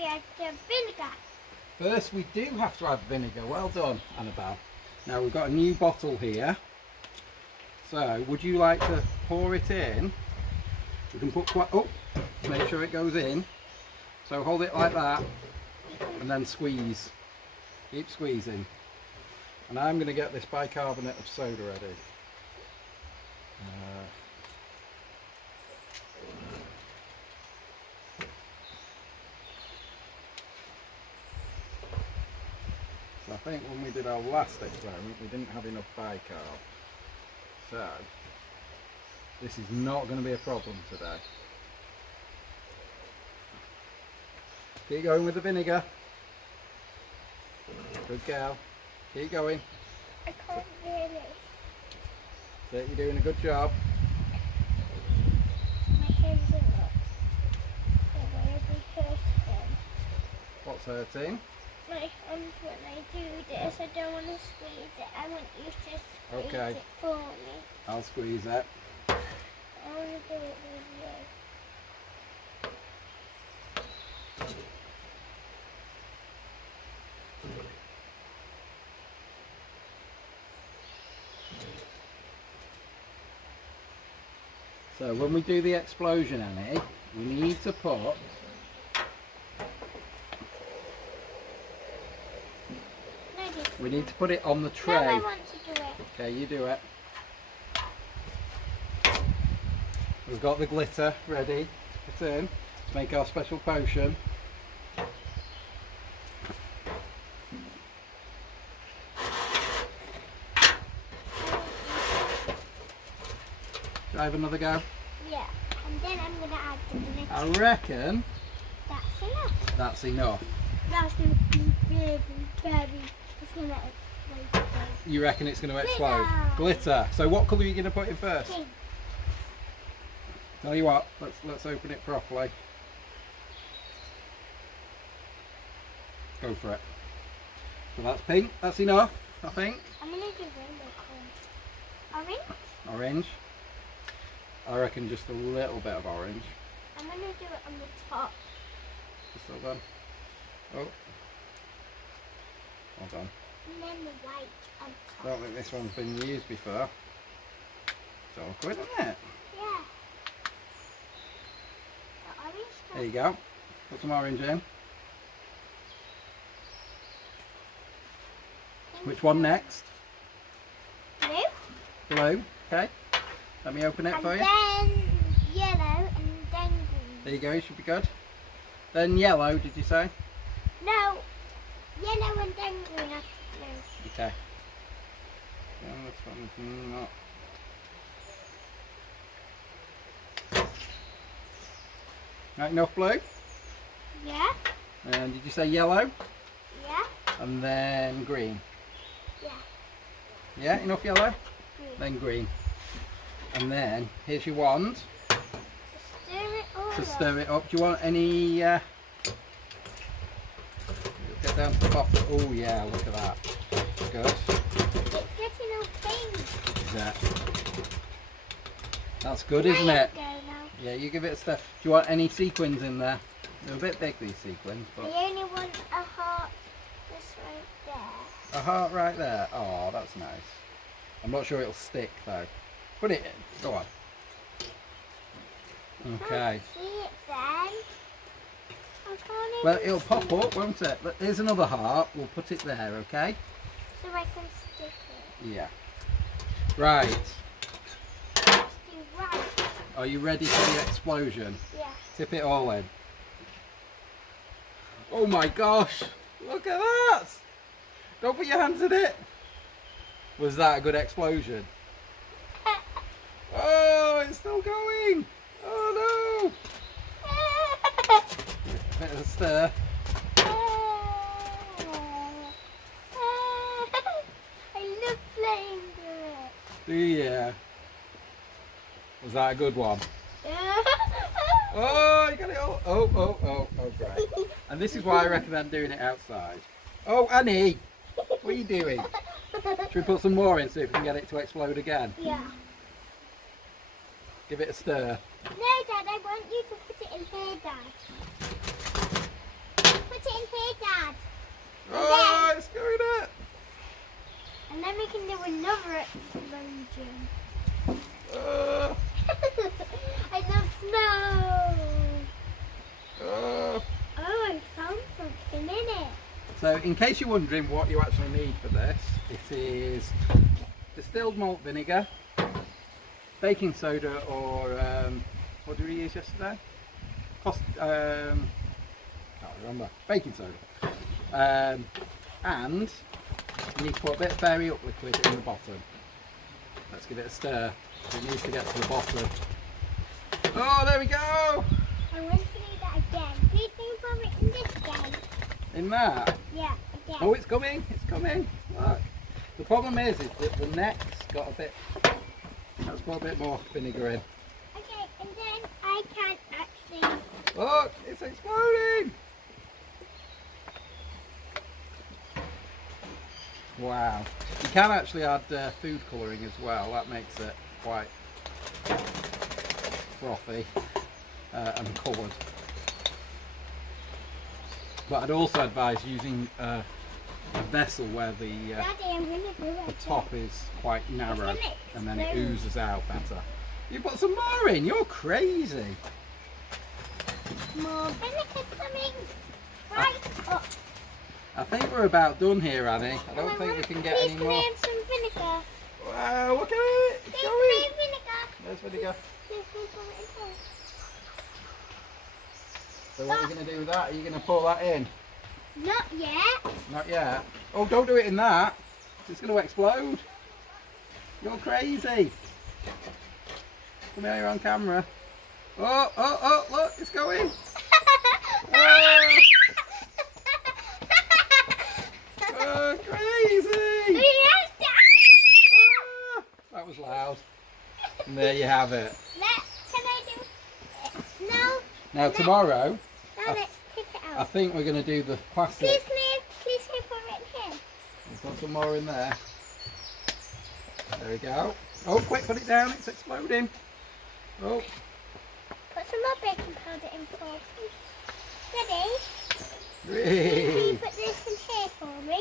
we add the vinegar. First we do have to add vinegar. Well done, Annabel. Now we've got a new bottle here. So would you like to pour it in? We can put quite, oh, make sure it goes in. So hold it like that and then squeeze. Keep squeezing. And I'm going to get this bicarbonate of soda ready. So I think when we did our last experiment we didn't have enough bicarb. So this is not going to be a problem today. Keep going with the vinegar. Good girl. Keep going. I can't really. So you're doing a good job. My hands are up. They're really hurting. What's hurting? My hands when I do this. I don't want to squeeze it. I want you to squeeze Okay. it for me. I'll squeeze it. I want to do it with you. So when we do the explosion, Annie, we need to put it on the tray. No, I want to do it. Okay, you do it. We've got the glitter ready to put in to make our special potion. Shall I have another go? Yeah, and then I'm going to add the glitter. I reckon That's enough. that's enough. That's going to be very, it's going to explode. You reckon it's going to explode? Glitter. So what colour are you going to put in first? Pink. Tell you what, let's open it properly. Go for it. So that's pink. That's enough, I think. I'm going to do rainbow colour. Orange? Orange. I reckon just a little bit of orange. I'm going to do it on the top. Just hold on. Oh. Hold on. And then the white on I top. don't think this one's been used before. It's awkward, isn't it? Yeah. The orange top. There you go. Put some orange in. Which one next? Blue. Blue. Okay. Let me open it And for you. then yellow and then green. There you go. You should be good. Then yellow, did you say? No. Yellow and then green after blue. Okay. And this one's not. Right, enough blue. Yeah. And did you say yellow? Yeah. And then green. Yeah. Yeah, enough yellow? Green. Then green. And then here's your wand Stir it all to up. stir it up. Do you want any get down to the bottom? Oh yeah, look at that. Good. It's getting all pink. Is that? That's good, isn't it? Go now. Yeah, you give it a stir. Do you want any sequins in there? They're a bit big, these sequins, but I only want a heart just right there. a heart right there. Oh, that's nice. I'm not sure it'll stick though. Put it in. Go on. Okay. Can't see it then. I can't Well, even it'll pop see up, won't it? But here's another heart. We'll put it there, okay? so I can stick it. Yeah. Right. Let's do right. Are you ready for the explosion? Yeah. Tip it all in. Oh my gosh! Look at that! Don't put your hands in it! Was that a good explosion? Oh, it's still going! Oh no! Bit of a stir. I love playing with it. Yeah. Was that a good one? Oh, you got it all. Oh, great. And this is why I recommend doing it outside. Oh, Annie! What are you doing? Should we put some more in, see if we can get it to explode again? Yeah. Give it a stir. No, Dad, I want you to put it in here, Dad. So in case you're wondering what you actually need for this, it is distilled malt vinegar, baking soda, or what did we use yesterday? Can't remember. Baking soda. And you need to put a bit of fairy up liquid in the bottom. Let's give it a stir. It needs to get to the bottom. Oh, there we go! I want to do that again. Please can you pour it in this again? In that? Yeah, again. Oh, it's coming, it's coming. Look. The problem is that the neck's got a bit, let's put a bit more vinegar in. Okay, and then I can actually... Look, it's exploding! Wow. You can actually add food colouring as well. That makes it quite frothy and coloured. But I'd also advise using a vessel where the Daddy, I'm gonna do it. the top is quite narrow It's and then it gonna oozes out better. You put some more in, you're crazy. More vinegar coming right up. I think we're about done here, Annie. I don't think we can get any Please more. can I have some vinegar? Wow, look at it! It's Please can I going! have vinegar? There's vinegar. Please can I pour it in here? So what are you going to do with that? Are you going to pour that in? Not yet. Not yet. Oh, don't do it in that. It's going to explode. You're crazy. Come here, you're on camera. Oh, oh, oh, look, it's going. Oh, oh crazy. Yes, Ah, that was loud. And there you have it. Can I do it? No. Now tomorrow, Now let's take it I out. think we're going to do the classic. Please can I pour it in here? We'll put some more in there. There we go. Oh, quick, put it down. It's exploding. Oh. Put some more baking powder in for me. Ready? Can Whee. you put this in here for me?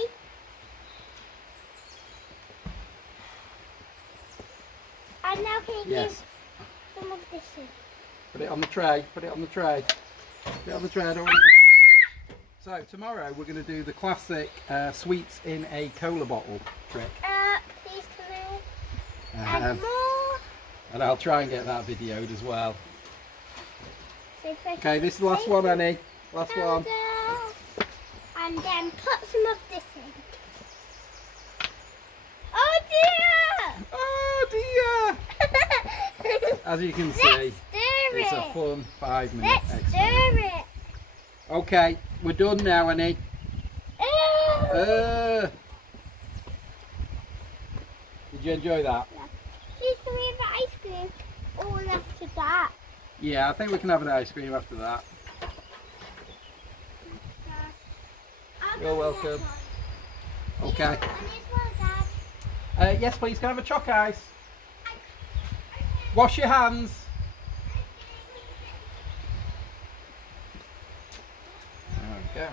And now can you Yes. give some of this in? Put it on the tray. Put it on the tray. Put it on the tray. I don't want it. So tomorrow we're going to do the classic sweets in a cola bottle trick. Please can I add Um, more? and I'll try and get that videoed as well. So first Okay, this is the last one, Annie. Last one. powder, and then put some of this in. Oh dear! Oh dear! As you can see, Let's stir it's a it. fun 5-minute Let's experiment. stir it. Okay, we're done now, Annie. Oh. Did you enjoy that? Please can we have ice cream all after that? Yeah, I think we can have an ice cream after that. I'll You're go welcome. get one. Okay. You want one as well, Dad? Yes, please. Can I have a choc ice? Wash your hands. There we go.